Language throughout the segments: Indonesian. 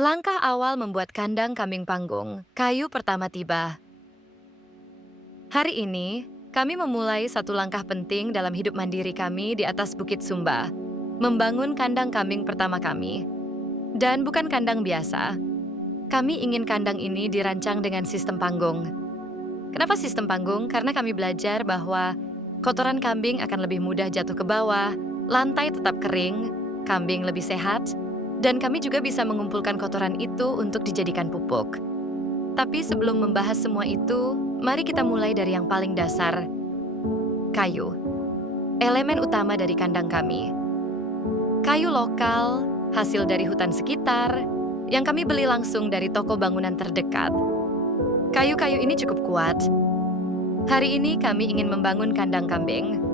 Langkah awal membuat kandang kambing panggung, kayu pertama tiba. Hari ini, kami memulai satu langkah penting dalam hidup mandiri kami di atas Bukit Sumba. Membangun kandang kambing pertama kami. Dan bukan kandang biasa. Kami ingin kandang ini dirancang dengan sistem panggung. Kenapa sistem panggung? Karena kami belajar bahwa kotoran kambing akan lebih mudah jatuh ke bawah, lantai tetap kering, kambing lebih sehat, dan kami juga bisa mengumpulkan kotoran itu untuk dijadikan pupuk. Tapi sebelum membahas semua itu, mari kita mulai dari yang paling dasar. Kayu. Elemen utama dari kandang kami. Kayu lokal, hasil dari hutan sekitar, yang kami beli langsung dari toko bangunan terdekat. Kayu-kayu ini cukup kuat. Hari ini kami ingin membangun kandang kambing.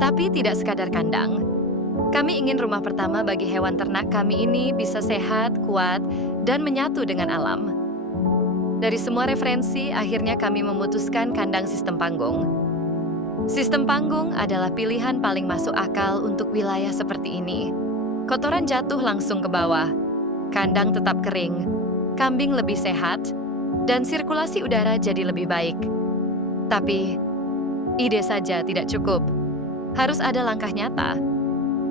Tapi tidak sekadar kandang. Kami ingin rumah pertama bagi hewan ternak kami ini bisa sehat, kuat, dan menyatu dengan alam. Dari semua referensi, akhirnya kami memutuskan kandang sistem panggung. Sistem panggung adalah pilihan paling masuk akal untuk wilayah seperti ini. Kotoran jatuh langsung ke bawah, kandang tetap kering, kambing lebih sehat, dan sirkulasi udara jadi lebih baik. Tapi, ide saja tidak cukup. Harus ada langkah nyata.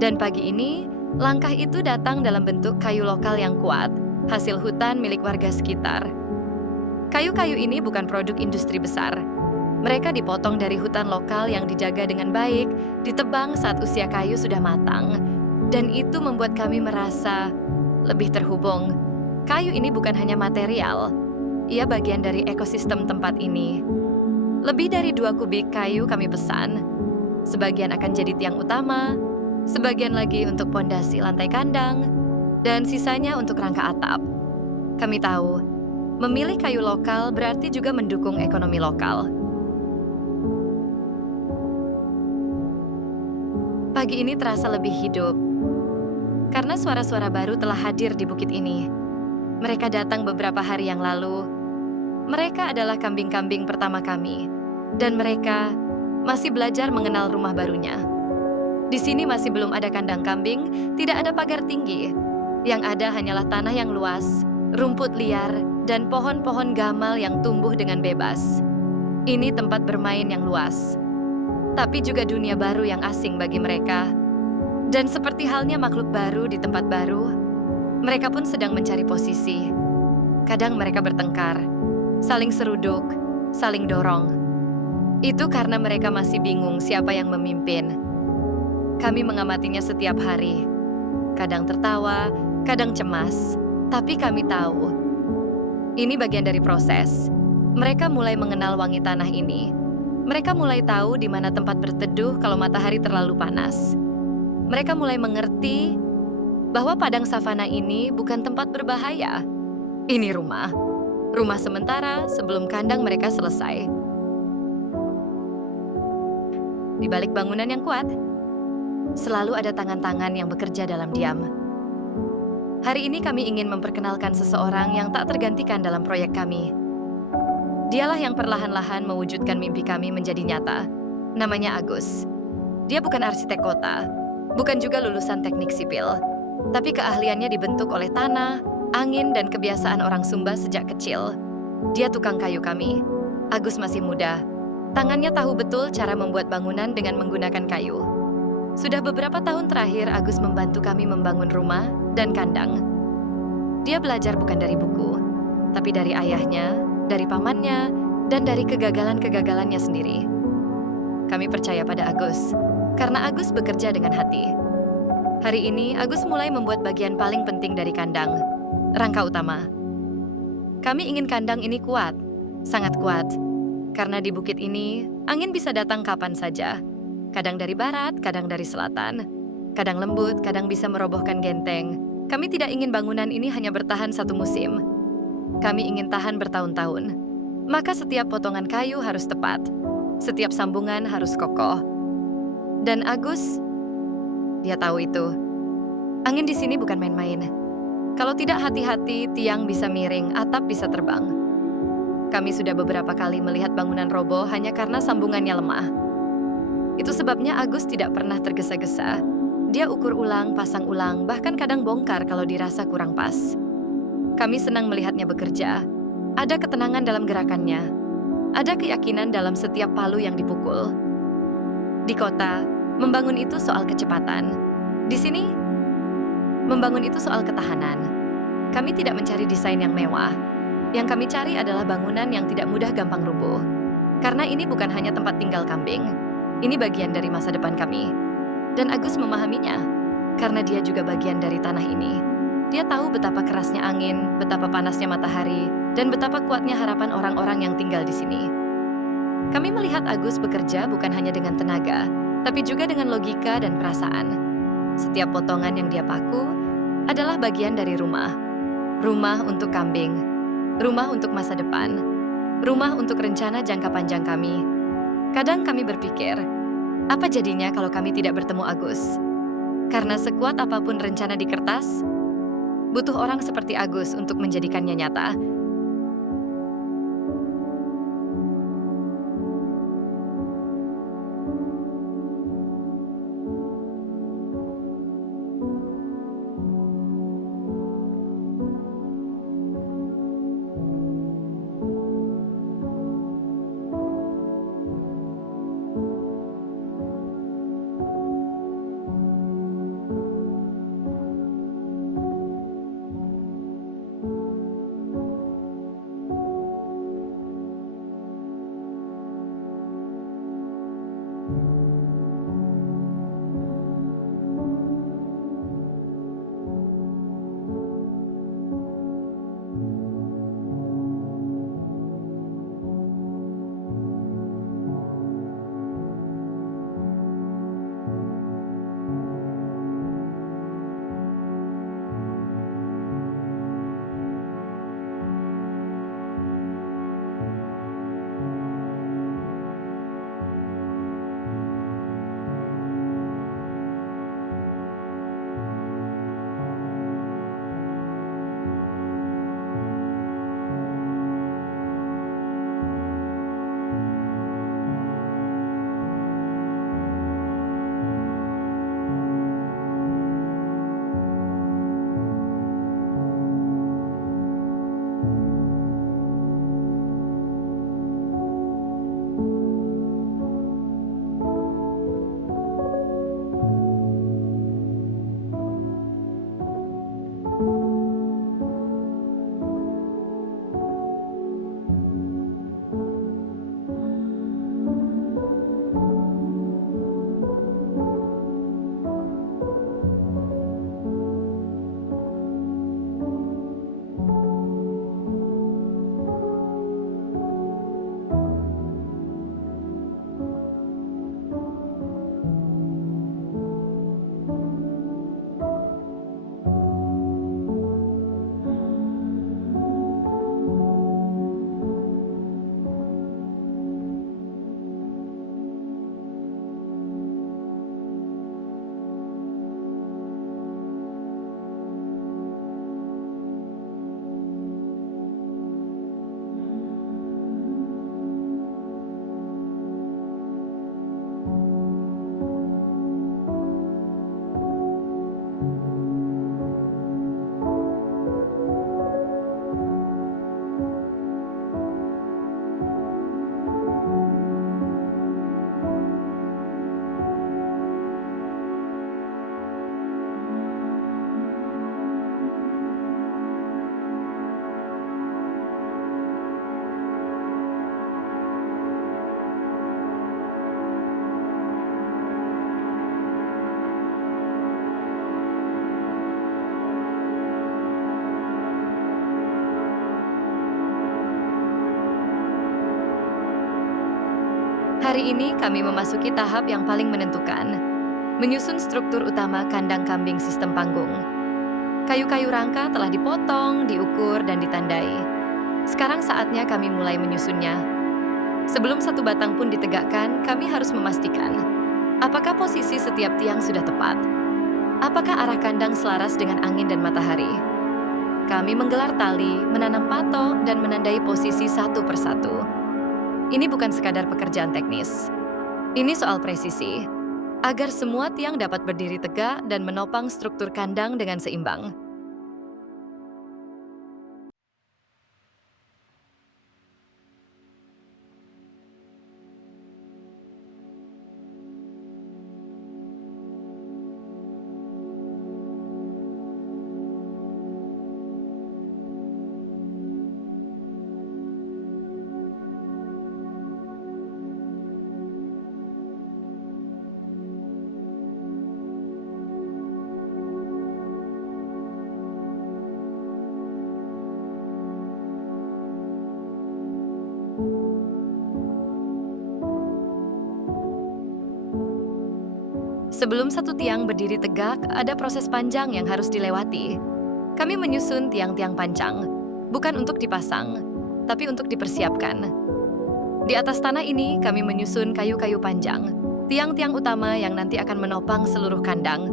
Dan pagi ini, langkah itu datang dalam bentuk kayu lokal yang kuat, hasil hutan milik warga sekitar. Kayu-kayu ini bukan produk industri besar. Mereka dipotong dari hutan lokal yang dijaga dengan baik, ditebang saat usia kayu sudah matang. Dan itu membuat kami merasa lebih terhubung. Kayu ini bukan hanya material, ia bagian dari ekosistem tempat ini. Lebih dari 2 kubik kayu kami pesan. Sebagian akan jadi tiang utama, sebagian lagi untuk pondasi lantai kandang, dan sisanya untuk rangka atap. Kami tahu, memilih kayu lokal berarti juga mendukung ekonomi lokal. Pagi ini terasa lebih hidup, karena suara-suara baru telah hadir di bukit ini. Mereka datang beberapa hari yang lalu. Mereka adalah kambing-kambing pertama kami, dan mereka masih belajar mengenal rumah barunya. Di sini masih belum ada kandang kambing, tidak ada pagar tinggi. Yang ada hanyalah tanah yang luas, rumput liar, dan pohon-pohon gamal yang tumbuh dengan bebas. Ini tempat bermain yang luas, tapi juga dunia baru yang asing bagi mereka. Dan seperti halnya makhluk baru di tempat baru, mereka pun sedang mencari posisi. Kadang mereka bertengkar, saling seruduk, saling dorong. Itu karena mereka masih bingung siapa yang memimpin. Kami mengamatinya setiap hari. Kadang tertawa, kadang cemas. Tapi kami tahu, ini bagian dari proses. Mereka mulai mengenal wangi tanah ini. Mereka mulai tahu di mana tempat berteduh kalau matahari terlalu panas. Mereka mulai mengerti bahwa padang savana ini bukan tempat berbahaya. Ini rumah. Rumah sementara sebelum kandang mereka selesai. Di balik bangunan yang kuat, selalu ada tangan-tangan yang bekerja dalam diam. Hari ini kami ingin memperkenalkan seseorang yang tak tergantikan dalam proyek kami. Dialah yang perlahan-lahan mewujudkan mimpi kami menjadi nyata. Namanya Agus. Dia bukan arsitek kota, bukan juga lulusan teknik sipil. Tapi keahliannya dibentuk oleh tanah, angin, dan kebiasaan orang Sumba sejak kecil. Dia tukang kayu kami. Agus masih muda. Tangannya tahu betul cara membuat bangunan dengan menggunakan kayu. Sudah beberapa tahun terakhir Agus membantu kami membangun rumah dan kandang. Dia belajar bukan dari buku, tapi dari ayahnya, dari pamannya, dan dari kegagalan-kegagalannya sendiri. Kami percaya pada Agus, karena Agus bekerja dengan hati. Hari ini, Agus mulai membuat bagian paling penting dari kandang, rangka utama. Kami ingin kandang ini kuat, sangat kuat. Karena di bukit ini, angin bisa datang kapan saja. Kadang dari barat, kadang dari selatan. Kadang lembut, kadang bisa merobohkan genteng. Kami tidak ingin bangunan ini hanya bertahan 1 musim. Kami ingin tahan bertahun-tahun. Maka setiap potongan kayu harus tepat. Setiap sambungan harus kokoh. Dan Agus, dia tahu itu. Angin di sini bukan main-main. Kalau tidak hati-hati, tiang bisa miring, atap bisa terbang. Kami sudah beberapa kali melihat bangunan roboh hanya karena sambungannya lemah. Itu sebabnya Agus tidak pernah tergesa-gesa. Dia ukur ulang, pasang ulang, bahkan kadang bongkar kalau dirasa kurang pas. Kami senang melihatnya bekerja. Ada ketenangan dalam gerakannya. Ada keyakinan dalam setiap palu yang dipukul. Di kota, membangun itu soal kecepatan. Di sini, membangun itu soal ketahanan. Kami tidak mencari desain yang mewah. Yang kami cari adalah bangunan yang tidak mudah gampang rubuh. Karena ini bukan hanya tempat tinggal kambing. Ini bagian dari masa depan kami. Dan Agus memahaminya. Karena dia juga bagian dari tanah ini. Dia tahu betapa kerasnya angin, betapa panasnya matahari, dan betapa kuatnya harapan orang-orang yang tinggal di sini. Kami melihat Agus bekerja bukan hanya dengan tenaga, tapi juga dengan logika dan perasaan. Setiap potongan yang dia paku adalah bagian dari rumah. Rumah untuk kambing, rumah untuk masa depan, rumah untuk rencana jangka panjang kami. Kadang kami berpikir, apa jadinya kalau kami tidak bertemu Agus? Karena sekuat apapun rencana di kertas, butuh orang seperti Agus untuk menjadikannya nyata. Hari ini kami memasuki tahap yang paling menentukan, menyusun struktur utama kandang kambing sistem panggung. Kayu-kayu rangka telah dipotong, diukur, dan ditandai. Sekarang saatnya kami mulai menyusunnya. Sebelum satu batang pun ditegakkan, kami harus memastikan apakah posisi setiap tiang sudah tepat. Apakah arah kandang selaras dengan angin dan matahari? Kami menggelar tali, menanam patok, dan menandai posisi satu persatu. Ini bukan sekadar pekerjaan teknis. Ini soal presisi, agar semua tiang dapat berdiri tegak dan menopang struktur kandang dengan seimbang. Sebelum satu tiang berdiri tegak, ada proses panjang yang harus dilewati. Kami menyusun tiang-tiang panjang, bukan untuk dipasang, tapi untuk dipersiapkan. Di atas tanah ini, kami menyusun kayu-kayu panjang, tiang-tiang utama yang nanti akan menopang seluruh kandang.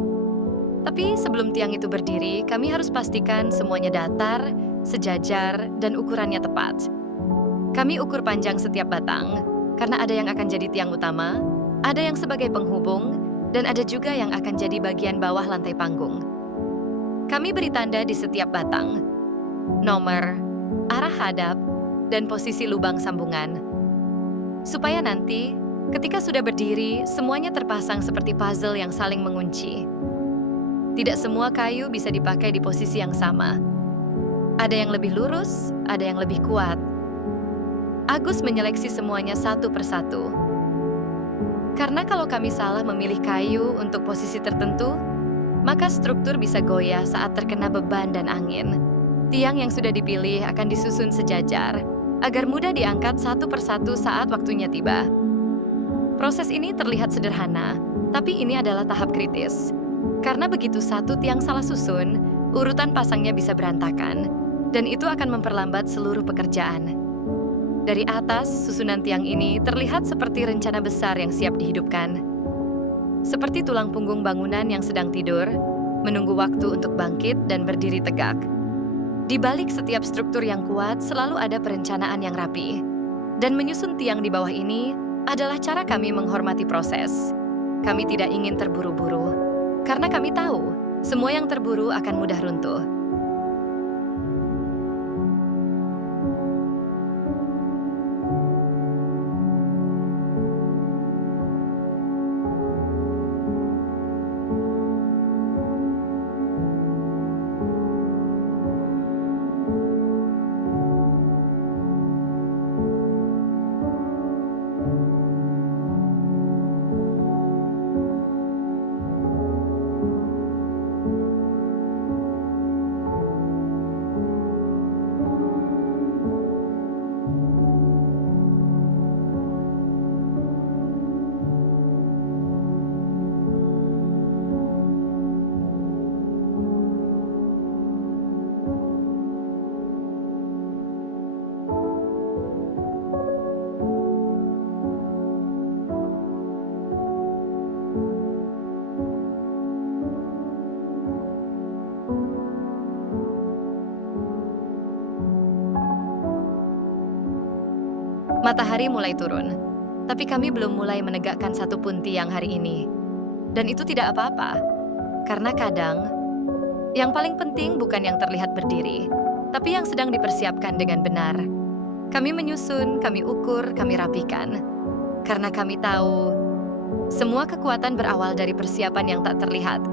Tapi sebelum tiang itu berdiri, kami harus pastikan semuanya datar, sejajar, dan ukurannya tepat. Kami ukur panjang setiap batang, karena ada yang akan jadi tiang utama, ada yang sebagai penghubung, dan ada juga yang akan jadi bagian bawah lantai panggung. Kami beri tanda di setiap batang, nomor, arah hadap, dan posisi lubang sambungan. Supaya nanti, ketika sudah berdiri, semuanya terpasang seperti puzzle yang saling mengunci. Tidak semua kayu bisa dipakai di posisi yang sama. Ada yang lebih lurus, ada yang lebih kuat. Agus menyeleksi semuanya satu persatu. Karena kalau kami salah memilih kayu untuk posisi tertentu, maka struktur bisa goyah saat terkena beban dan angin. Tiang yang sudah dipilih akan disusun sejajar, agar mudah diangkat satu persatu saat waktunya tiba. Proses ini terlihat sederhana, tapi ini adalah tahap kritis. Karena begitu satu tiang salah susun, urutan pasangnya bisa berantakan, dan itu akan memperlambat seluruh pekerjaan. Dari atas, susunan tiang ini terlihat seperti rencana besar yang siap dihidupkan. Seperti tulang punggung bangunan yang sedang tidur, menunggu waktu untuk bangkit dan berdiri tegak. Di balik setiap struktur yang kuat, selalu ada perencanaan yang rapi. Dan menyusun tiang di bawah ini adalah cara kami menghormati proses. Kami tidak ingin terburu-buru, karena kami tahu semua yang terburu akan mudah runtuh. Matahari mulai turun, tapi kami belum mulai menegakkan satu pun tiang hari ini. Dan itu tidak apa-apa, karena kadang yang paling penting bukan yang terlihat berdiri, tapi yang sedang dipersiapkan dengan benar. Kami menyusun, kami ukur, kami rapikan. Karena kami tahu, semua kekuatan berawal dari persiapan yang tak terlihat.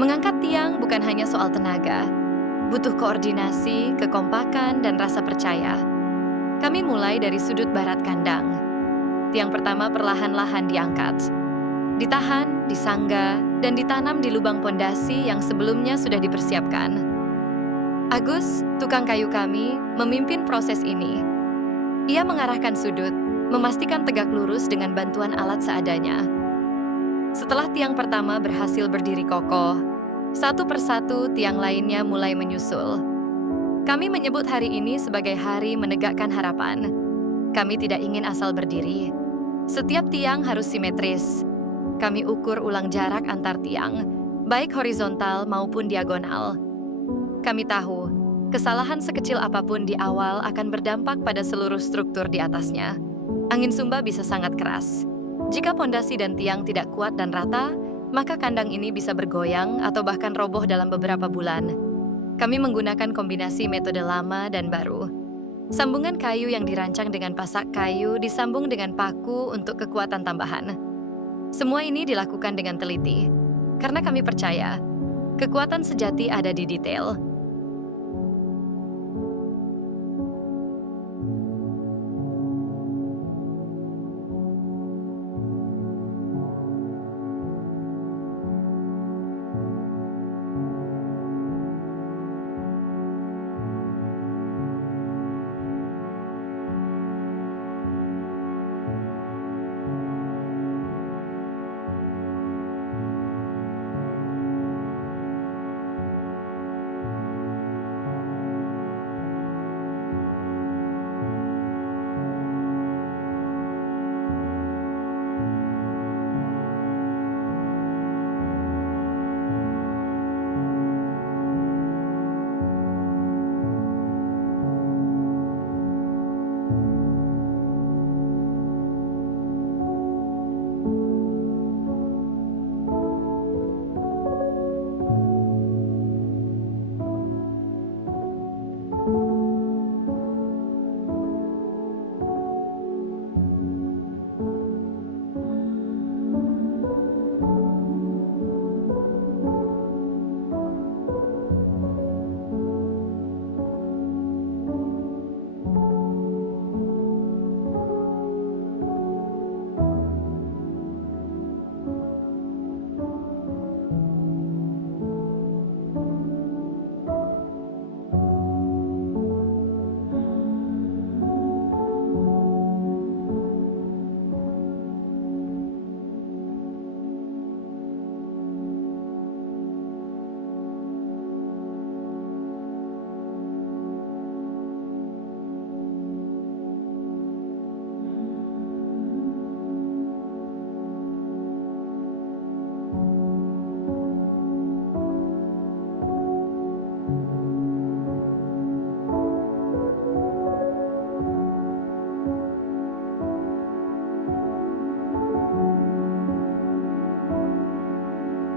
Mengangkat tiang bukan hanya soal tenaga, butuh koordinasi, kekompakan, dan rasa percaya. Kami mulai dari sudut barat kandang. Tiang pertama perlahan-lahan diangkat. Ditahan, disangga, dan ditanam di lubang pondasi yang sebelumnya sudah dipersiapkan. Agus, tukang kayu kami, memimpin proses ini. Ia mengarahkan sudut, memastikan tegak lurus dengan bantuan alat seadanya. Setelah tiang pertama berhasil berdiri kokoh, satu persatu tiang lainnya mulai menyusul. Kami menyebut hari ini sebagai hari menegakkan harapan. Kami tidak ingin asal berdiri. Setiap tiang harus simetris. Kami ukur ulang jarak antar tiang, baik horizontal maupun diagonal. Kami tahu, kesalahan sekecil apapun di awal akan berdampak pada seluruh struktur di atasnya. Angin Sumba bisa sangat keras. Jika pondasi dan tiang tidak kuat dan rata, maka kandang ini bisa bergoyang atau bahkan roboh dalam beberapa bulan. Kami menggunakan kombinasi metode lama dan baru. Sambungan kayu yang dirancang dengan pasak kayu disambung dengan paku untuk kekuatan tambahan. Semua ini dilakukan dengan teliti, karena kami percaya kekuatan sejati ada di detail.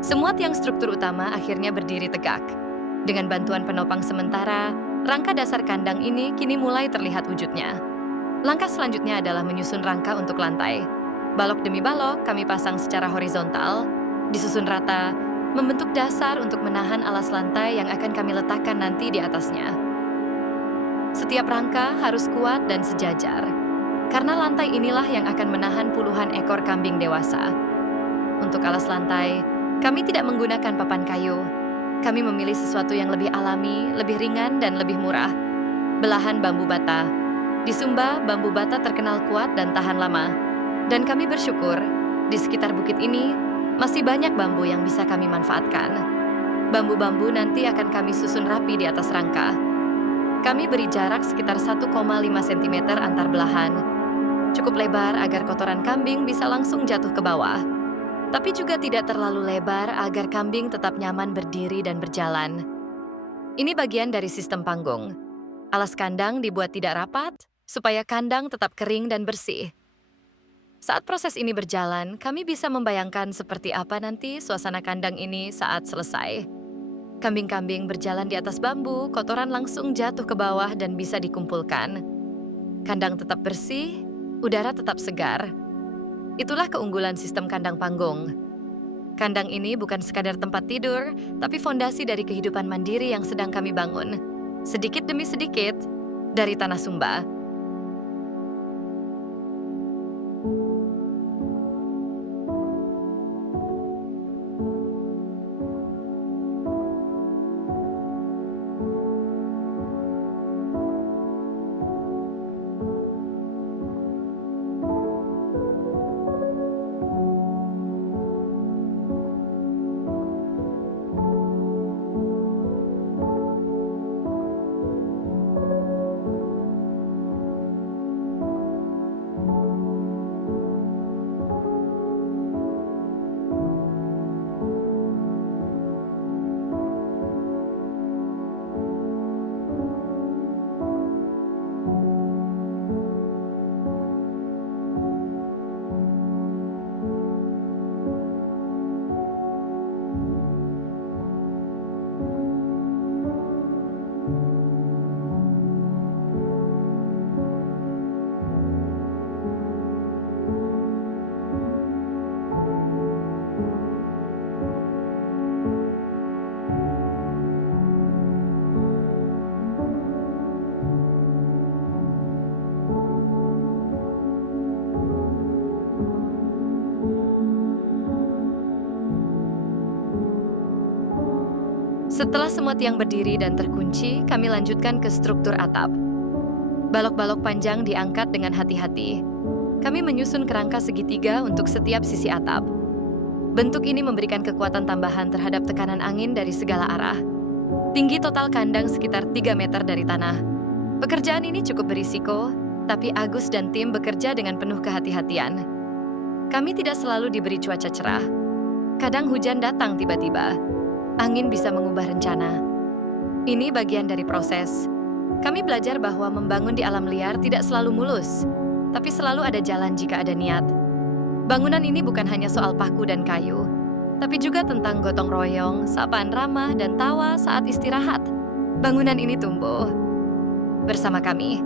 Semua tiang struktur utama akhirnya berdiri tegak. Dengan bantuan penopang sementara, rangka dasar kandang ini kini mulai terlihat wujudnya. Langkah selanjutnya adalah menyusun rangka untuk lantai. Balok demi balok kami pasang secara horizontal, disusun rata, membentuk dasar untuk menahan alas lantai yang akan kami letakkan nanti di atasnya. Setiap rangka harus kuat dan sejajar, karena lantai inilah yang akan menahan puluhan ekor kambing dewasa. Untuk alas lantai, kami tidak menggunakan papan kayu. Kami memilih sesuatu yang lebih alami, lebih ringan, dan lebih murah. Belahan bambu bata. Di Sumba, bambu bata terkenal kuat dan tahan lama. Dan kami bersyukur, di sekitar bukit ini, masih banyak bambu yang bisa kami manfaatkan. Bambu-bambu nanti akan kami susun rapi di atas rangka. Kami beri jarak sekitar 1,5 cm antar belahan. Cukup lebar agar kotoran kambing bisa langsung jatuh ke bawah. Tapi juga tidak terlalu lebar agar kambing tetap nyaman berdiri dan berjalan. Ini bagian dari sistem panggung. Alas kandang dibuat tidak rapat, supaya kandang tetap kering dan bersih. Saat proses ini berjalan, kami bisa membayangkan seperti apa nanti suasana kandang ini saat selesai. Kambing-kambing berjalan di atas bambu, kotoran langsung jatuh ke bawah dan bisa dikumpulkan. Kandang tetap bersih, udara tetap segar. Itulah keunggulan sistem kandang panggung. Kandang ini bukan sekadar tempat tidur, tapi fondasi dari kehidupan mandiri yang sedang kami bangun. Sedikit demi sedikit, dari tanah Sumba. Setelah semua tiang berdiri dan terkunci, kami lanjutkan ke struktur atap. Balok-balok panjang diangkat dengan hati-hati. Kami menyusun kerangka segitiga untuk setiap sisi atap. Bentuk ini memberikan kekuatan tambahan terhadap tekanan angin dari segala arah. Tinggi total kandang sekitar 3 meter dari tanah. Pekerjaan ini cukup berisiko, tapi Agus dan tim bekerja dengan penuh kehati-hatian. Kami tidak selalu diberi cuaca cerah. Kadang hujan datang tiba-tiba. Angin bisa mengubah rencana. Ini bagian dari proses. Kami belajar bahwa membangun di alam liar tidak selalu mulus, tapi selalu ada jalan jika ada niat. Bangunan ini bukan hanya soal paku dan kayu, tapi juga tentang gotong royong, sapaan ramah, dan tawa saat istirahat. Bangunan ini tumbuh bersama kami.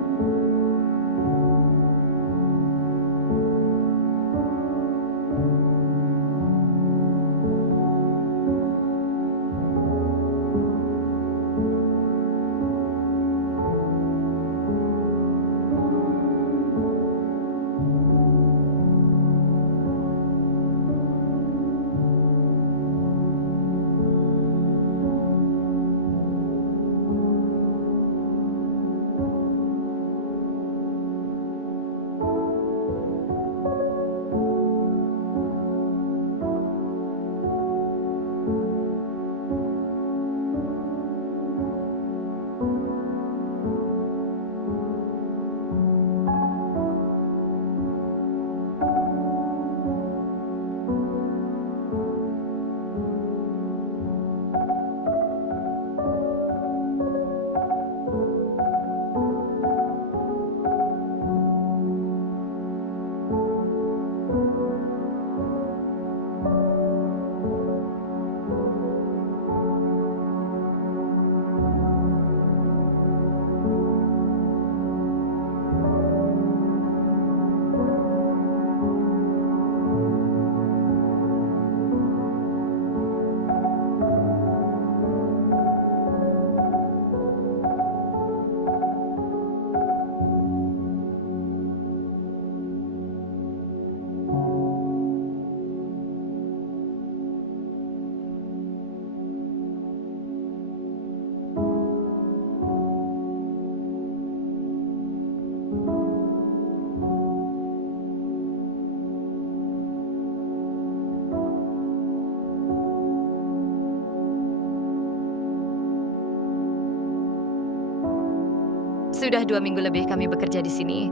Sudah 2 minggu lebih kami bekerja di sini.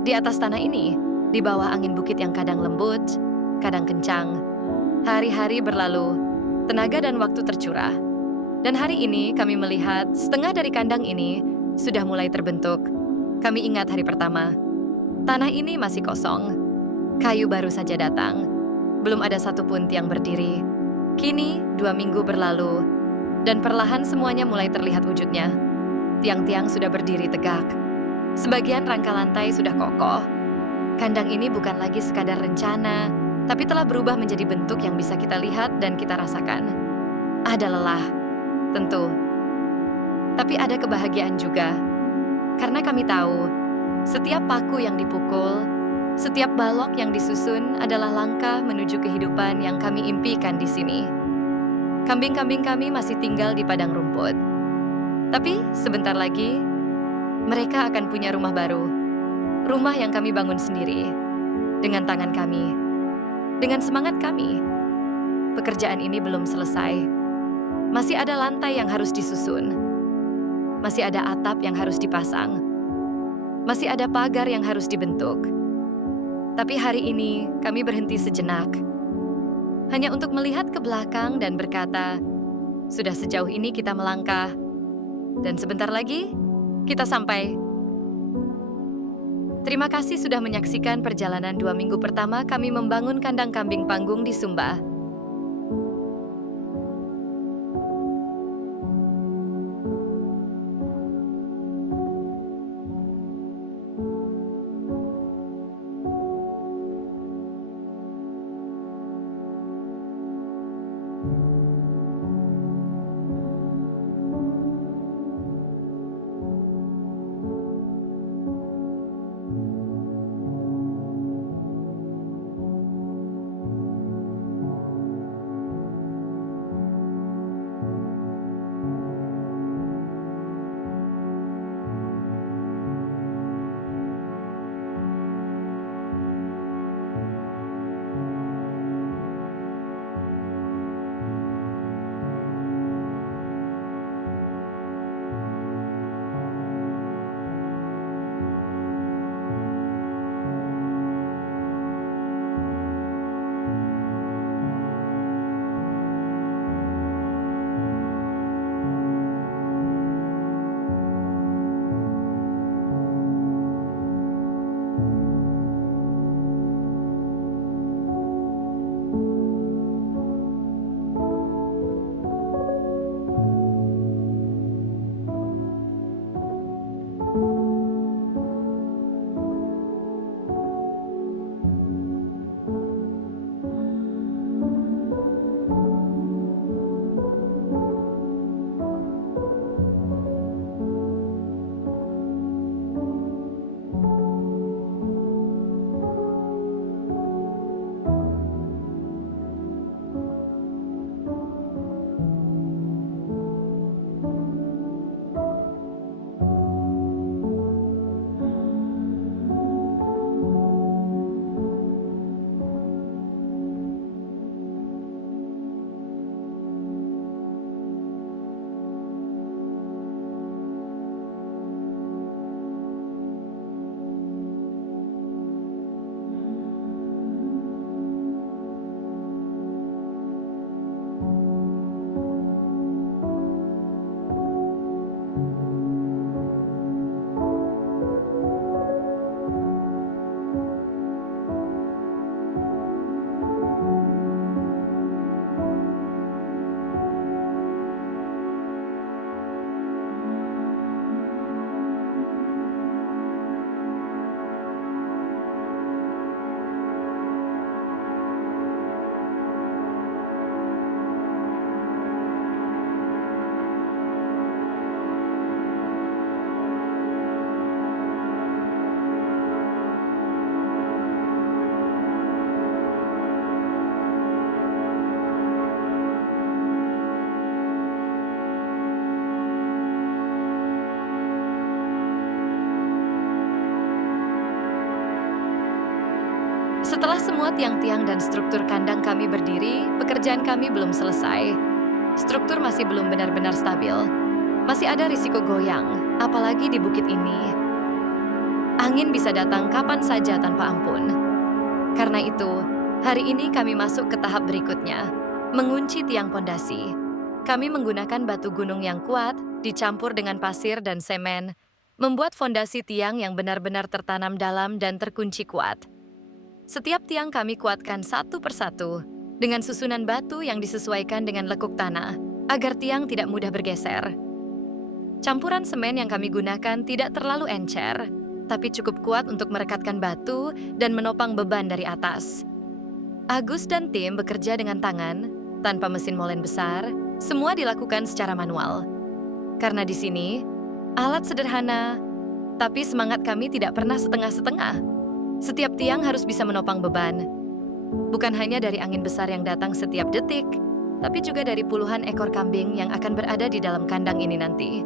Di atas tanah ini, di bawah angin bukit yang kadang lembut, kadang kencang. Hari-hari berlalu, tenaga dan waktu tercurah. Dan hari ini kami melihat setengah dari kandang ini sudah mulai terbentuk. Kami ingat hari pertama. Tanah ini masih kosong. Kayu baru saja datang. Belum ada satupun tiang berdiri. Kini 2 minggu berlalu, dan perlahan semuanya mulai terlihat wujudnya. Tiang-tiang sudah berdiri tegak. Sebagian rangka lantai sudah kokoh. Kandang ini bukan lagi sekadar rencana, tapi telah berubah menjadi bentuk yang bisa kita lihat dan kita rasakan. Ada lelah, tentu. Tapi ada kebahagiaan juga. Karena kami tahu, setiap paku yang dipukul, setiap balok yang disusun adalah langkah menuju kehidupan yang kami impikan di sini. Kambing-kambing kami masih tinggal di padang rumput. Tapi sebentar lagi, mereka akan punya rumah baru. Rumah yang kami bangun sendiri. Dengan tangan kami. Dengan semangat kami. Pekerjaan ini belum selesai. Masih ada lantai yang harus disusun. Masih ada atap yang harus dipasang. Masih ada pagar yang harus dibentuk. Tapi hari ini kami berhenti sejenak. Hanya untuk melihat ke belakang dan berkata, sudah sejauh ini kita melangkah. Dan sebentar lagi, kita sampai. Terima kasih sudah menyaksikan perjalanan 2 minggu pertama kami membangun kandang kambing panggung di Sumba. Setelah semua tiang-tiang dan struktur kandang kami berdiri, pekerjaan kami belum selesai. Struktur masih belum benar-benar stabil. Masih ada risiko goyang, apalagi di bukit ini. Angin bisa datang kapan saja tanpa ampun. Karena itu, hari ini kami masuk ke tahap berikutnya, mengunci tiang pondasi. Kami menggunakan batu gunung yang kuat, dicampur dengan pasir dan semen, membuat fondasi tiang yang benar-benar tertanam dalam dan terkunci kuat. Setiap tiang kami kuatkan satu persatu, dengan susunan batu yang disesuaikan dengan lekuk tanah, agar tiang tidak mudah bergeser. Campuran semen yang kami gunakan tidak terlalu encer, tapi cukup kuat untuk merekatkan batu dan menopang beban dari atas. Agus dan tim bekerja dengan tangan, tanpa mesin molen besar, semua dilakukan secara manual. Karena di sini, alat sederhana, tapi semangat kami tidak pernah setengah-setengah. Setiap tiang harus bisa menopang beban. Bukan hanya dari angin besar yang datang setiap detik, tapi juga dari puluhan ekor kambing yang akan berada di dalam kandang ini nanti.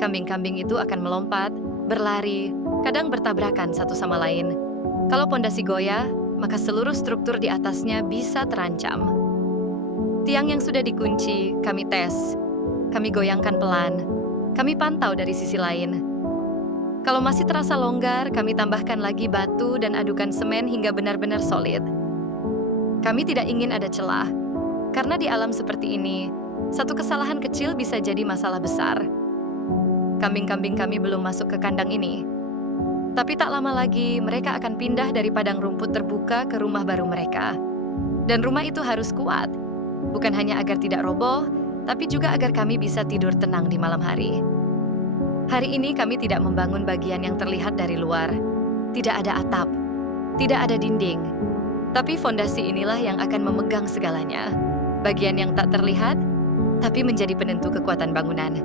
Kambing-kambing itu akan melompat, berlari, kadang bertabrakan satu sama lain. Kalau pondasi goyah, maka seluruh struktur di atasnya bisa terancam. Tiang yang sudah dikunci, kami tes. Kami goyangkan pelan. Kami pantau dari sisi lain. Kalau masih terasa longgar, kami tambahkan lagi batu dan adukan semen hingga benar-benar solid. Kami tidak ingin ada celah, karena di alam seperti ini, satu kesalahan kecil bisa jadi masalah besar. Kambing-kambing kami belum masuk ke kandang ini. Tapi tak lama lagi, mereka akan pindah dari padang rumput terbuka ke rumah baru mereka. Dan rumah itu harus kuat, bukan hanya agar tidak roboh, tapi juga agar kami bisa tidur tenang di malam hari. Hari ini kami tidak membangun bagian yang terlihat dari luar. Tidak ada atap, tidak ada dinding. Tapi fondasi inilah yang akan memegang segalanya. Bagian yang tak terlihat, tapi menjadi penentu kekuatan bangunan.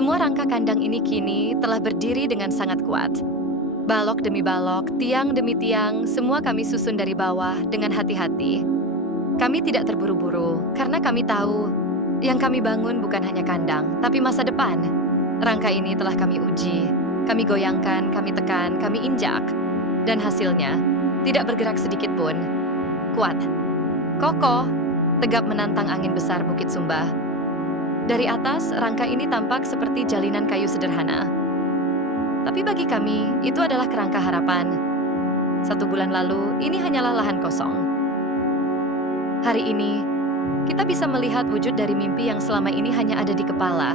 Semua rangka kandang ini kini telah berdiri dengan sangat kuat. Balok demi balok, tiang demi tiang, semua kami susun dari bawah dengan hati-hati. Kami tidak terburu-buru karena kami tahu yang kami bangun bukan hanya kandang, tapi masa depan. Rangka ini telah kami uji, kami goyangkan, kami tekan, kami injak. Dan hasilnya, tidak bergerak sedikit pun. Kuat, kokoh, tegap menantang angin besar Bukit Sumba. Dari atas, rangka ini tampak seperti jalinan kayu sederhana. Tapi bagi kami, itu adalah kerangka harapan. 1 bulan lalu, ini hanyalah lahan kosong. Hari ini, kita bisa melihat wujud dari mimpi yang selama ini hanya ada di kepala.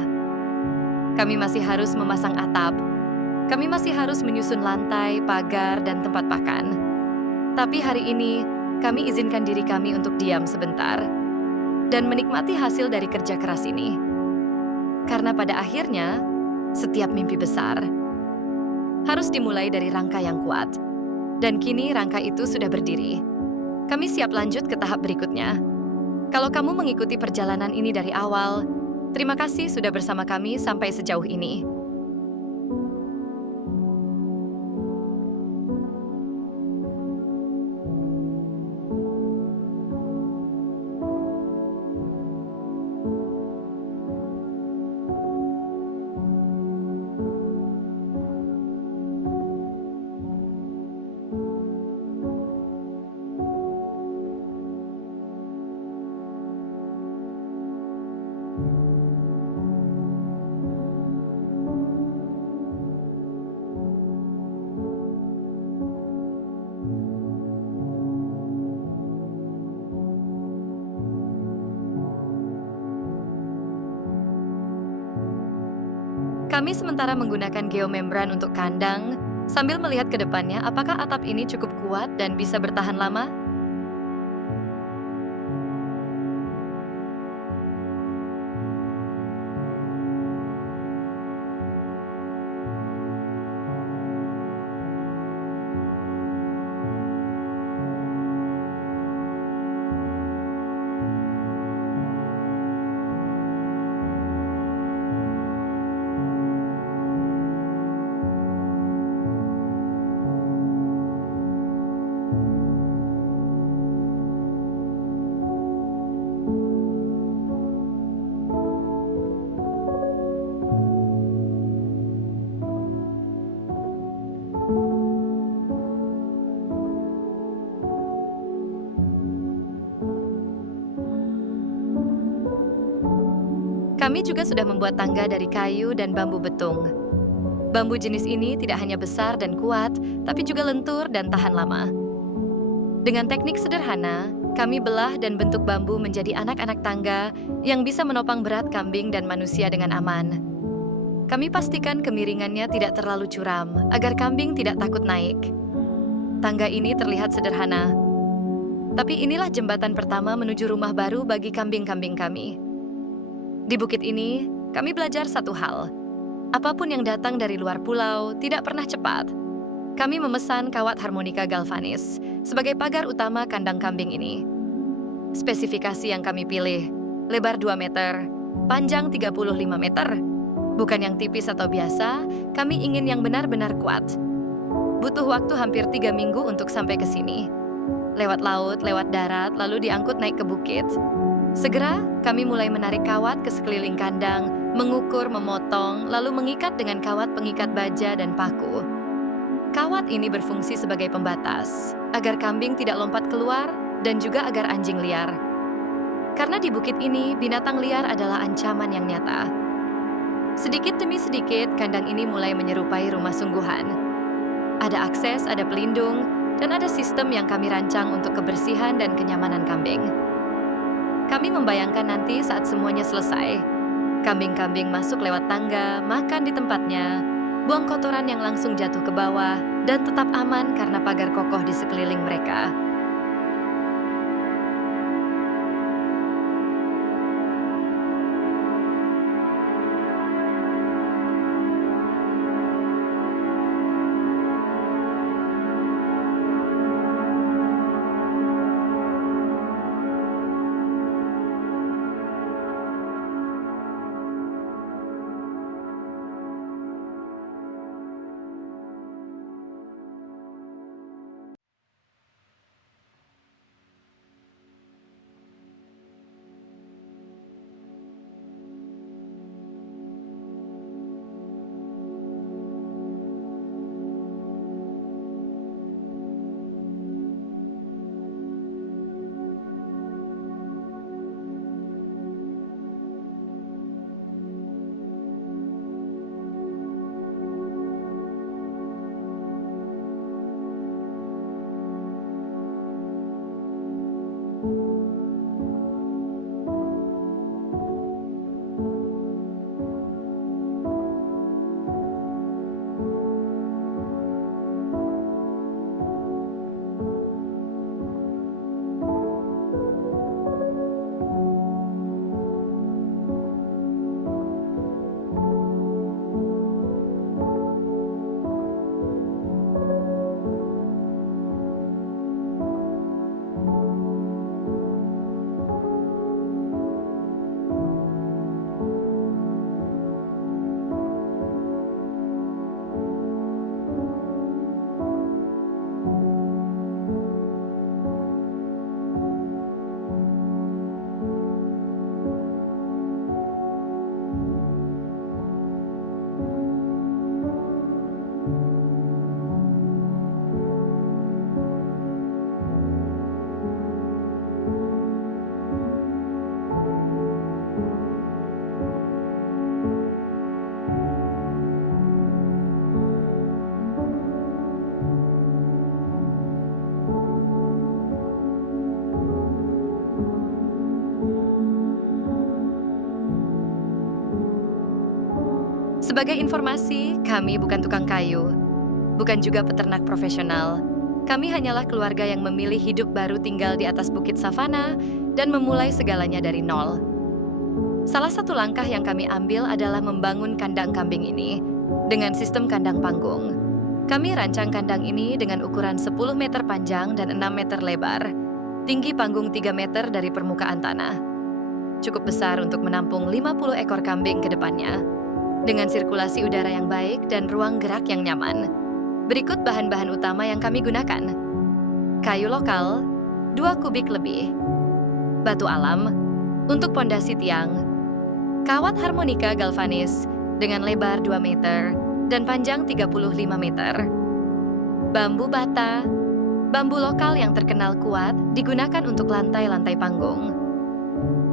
Kami masih harus memasang atap. Kami masih harus menyusun lantai, pagar, dan tempat pakan. Tapi hari ini, kami izinkan diri kami untuk diam sebentar dan menikmati hasil dari kerja keras ini. Karena pada akhirnya, setiap mimpi besar harus dimulai dari rangka yang kuat. Dan kini rangka itu sudah berdiri. Kami siap lanjut ke tahap berikutnya. Kalau kamu mengikuti perjalanan ini dari awal, terima kasih sudah bersama kami sampai sejauh ini. Kami sementara menggunakan geomembran untuk kandang, sambil melihat ke depannya apakah atap ini cukup kuat dan bisa bertahan lama. Kami juga sudah membuat tangga dari kayu dan bambu betung. Bambu jenis ini tidak hanya besar dan kuat, tapi juga lentur dan tahan lama. Dengan teknik sederhana, kami belah dan bentuk bambu menjadi anak-anak tangga yang bisa menopang berat kambing dan manusia dengan aman. Kami pastikan kemiringannya tidak terlalu curam, agar kambing tidak takut naik. Tangga ini terlihat sederhana, tapi inilah jembatan pertama menuju rumah baru bagi kambing-kambing kami. Di bukit ini, kami belajar satu hal. Apapun yang datang dari luar pulau tidak pernah cepat. Kami memesan kawat harmonika galvanis sebagai pagar utama kandang kambing ini. Spesifikasi yang kami pilih, lebar 2 meter, panjang 35 meter. Bukan yang tipis atau biasa, kami ingin yang benar-benar kuat. Butuh waktu hampir 3 minggu untuk sampai ke sini. Lewat laut, lewat darat, lalu diangkut naik ke bukit. Segera, kami mulai menarik kawat ke sekeliling kandang, mengukur, memotong, lalu mengikat dengan kawat pengikat baja dan paku. Kawat ini berfungsi sebagai pembatas, agar kambing tidak lompat keluar dan juga agar anjing liar. Karena di bukit ini, binatang liar adalah ancaman yang nyata. Sedikit demi sedikit, kandang ini mulai menyerupai rumah sungguhan. Ada akses, ada pelindung, dan ada sistem yang kami rancang untuk kebersihan dan kenyamanan kambing. Kami membayangkan nanti saat semuanya selesai, kambing-kambing masuk lewat tangga, makan di tempatnya, buang kotoran yang langsung jatuh ke bawah, dan tetap aman karena pagar kokoh di sekeliling mereka. Sebagai informasi, kami bukan tukang kayu, bukan juga peternak profesional. Kami hanyalah keluarga yang memilih hidup baru tinggal di atas bukit savana dan memulai segalanya dari nol. Salah satu langkah yang kami ambil adalah membangun kandang kambing ini dengan sistem kandang panggung. Kami rancang kandang ini dengan ukuran 10 meter panjang dan 6 meter lebar, tinggi panggung 3 meter dari permukaan tanah. Cukup besar untuk menampung 50 ekor kambing ke depannya, dengan sirkulasi udara yang baik dan ruang gerak yang nyaman. Berikut bahan-bahan utama yang kami gunakan. Kayu lokal, 2 kubik lebih. Batu alam, untuk pondasi tiang. Kawat harmonika galvanis dengan lebar 2 meter dan panjang 35 meter. Bambu bata, bambu lokal yang terkenal kuat digunakan untuk lantai-lantai panggung.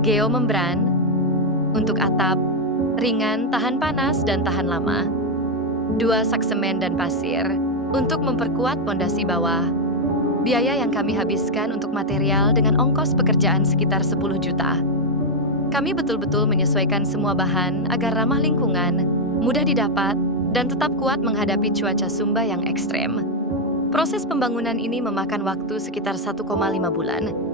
Geomembran, untuk atap, ringan, tahan panas, dan tahan lama. 2 sak semen dan pasir untuk memperkuat pondasi bawah. Biaya yang kami habiskan untuk material dengan ongkos pekerjaan sekitar 10 juta. Kami betul-betul menyesuaikan semua bahan agar ramah lingkungan, mudah didapat, dan tetap kuat menghadapi cuaca Sumba yang ekstrem. Proses pembangunan ini memakan waktu sekitar 1,5 bulan.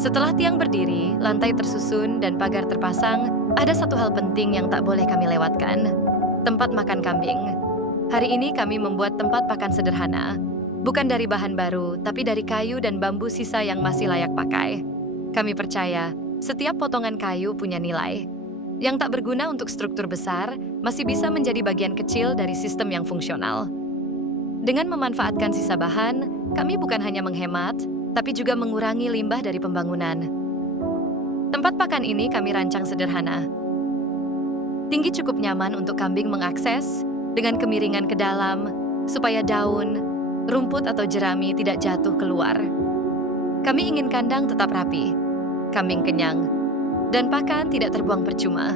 Setelah tiang berdiri, lantai tersusun, dan pagar terpasang, ada satu hal penting yang tak boleh kami lewatkan. Tempat makan kambing. Hari ini kami membuat tempat pakan sederhana. Bukan dari bahan baru, tapi dari kayu dan bambu sisa yang masih layak pakai. Kami percaya, setiap potongan kayu punya nilai. Yang tak berguna untuk struktur besar, masih bisa menjadi bagian kecil dari sistem yang fungsional. Dengan memanfaatkan sisa bahan, kami bukan hanya menghemat, tapi juga mengurangi limbah dari pembangunan. Tempat pakan ini kami rancang sederhana. Tinggi cukup nyaman untuk kambing mengakses, dengan kemiringan ke dalam, supaya daun, rumput atau jerami tidak jatuh keluar. Kami ingin kandang tetap rapi, kambing kenyang, dan pakan tidak terbuang percuma.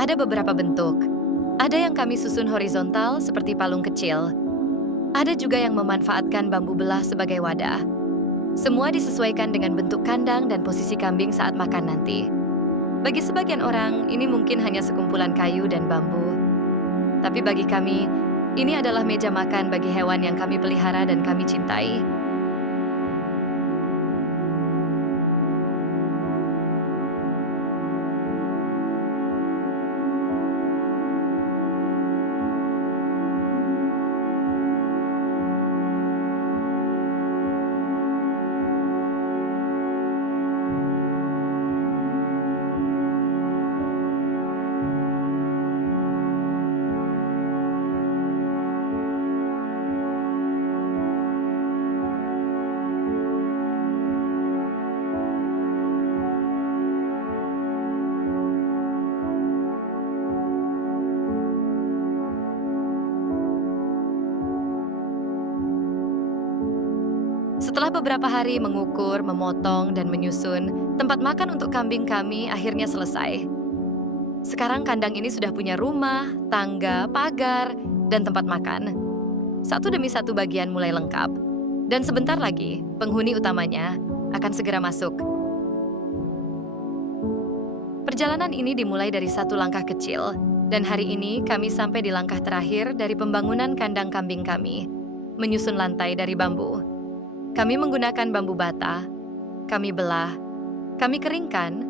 Ada beberapa bentuk. Ada yang kami susun horizontal seperti palung kecil. Ada juga yang memanfaatkan bambu belah sebagai wadah. Semua disesuaikan dengan bentuk kandang dan posisi kambing saat makan nanti. Bagi sebagian orang, ini mungkin hanya sekumpulan kayu dan bambu. Tapi bagi kami, ini adalah meja makan bagi hewan yang kami pelihara dan kami cintai. Setelah beberapa hari mengukur, memotong, dan menyusun, tempat makan untuk kambing kami akhirnya selesai. Sekarang kandang ini sudah punya rumah, tangga, pagar, dan tempat makan. Satu demi satu bagian mulai lengkap. Dan sebentar lagi, penghuni utamanya akan segera masuk. Perjalanan ini dimulai dari satu langkah kecil, dan hari ini kami sampai di langkah terakhir dari pembangunan kandang kambing kami, menyusun lantai dari bambu. Kami menggunakan bambu bata, kami belah, kami keringkan,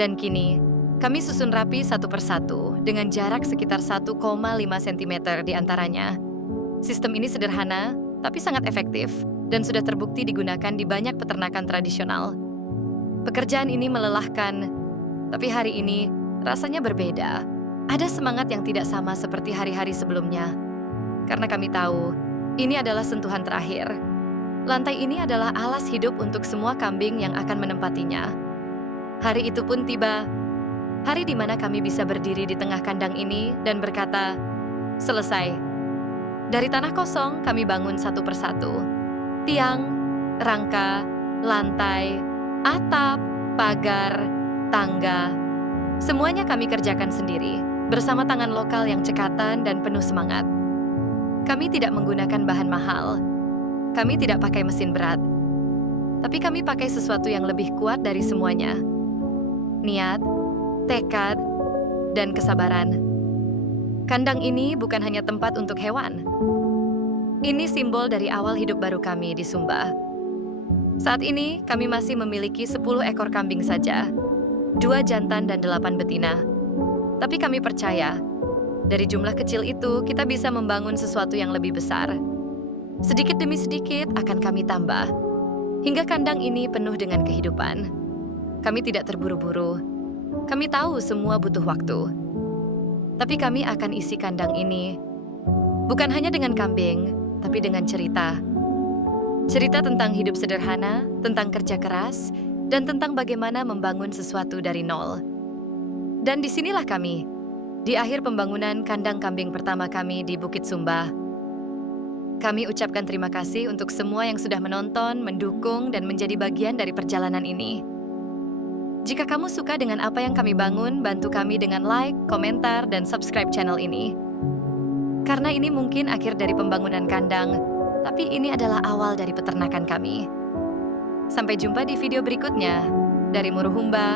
dan kini kami susun rapi satu persatu dengan jarak sekitar 1,5 cm di antaranya. Sistem ini sederhana, tapi sangat efektif, dan sudah terbukti digunakan di banyak peternakan tradisional. Pekerjaan ini melelahkan, tapi hari ini rasanya berbeda. Ada semangat yang tidak sama seperti hari-hari sebelumnya. Karena kami tahu, ini adalah sentuhan terakhir. Lantai ini adalah alas hidup untuk semua kambing yang akan menempatinya. Hari itu pun tiba. Hari di mana kami bisa berdiri di tengah kandang ini dan berkata, selesai. Dari tanah kosong, kami bangun satu persatu. Tiang, rangka, lantai, atap, pagar, tangga. Semuanya kami kerjakan sendiri, bersama tangan lokal yang cekatan dan penuh semangat. Kami tidak menggunakan bahan mahal. Kami tidak pakai mesin berat. Tapi kami pakai sesuatu yang lebih kuat dari semuanya. Niat, tekad, dan kesabaran. Kandang ini bukan hanya tempat untuk hewan. Ini simbol dari awal hidup baru kami di Sumba. Saat ini, kami masih memiliki 10 ekor kambing saja. 2 jantan dan 8 betina. Tapi kami percaya, dari jumlah kecil itu kita bisa membangun sesuatu yang lebih besar. Sedikit demi sedikit akan kami tambah, hingga kandang ini penuh dengan kehidupan. Kami tidak terburu-buru. Kami tahu semua butuh waktu. Tapi kami akan isi kandang ini, bukan hanya dengan kambing, tapi dengan cerita. Cerita tentang hidup sederhana, tentang kerja keras, dan tentang bagaimana membangun sesuatu dari nol. Dan disinilah kami, di akhir pembangunan kandang kambing pertama kami di Bukit Sumba. Kami ucapkan terima kasih untuk semua yang sudah menonton, mendukung, dan menjadi bagian dari perjalanan ini. Jika kamu suka dengan apa yang kami bangun, bantu kami dengan like, komentar, dan subscribe channel ini. Karena ini mungkin akhir dari pembangunan kandang, tapi ini adalah awal dari peternakan kami. Sampai jumpa di video berikutnya. Dari Muruhumba,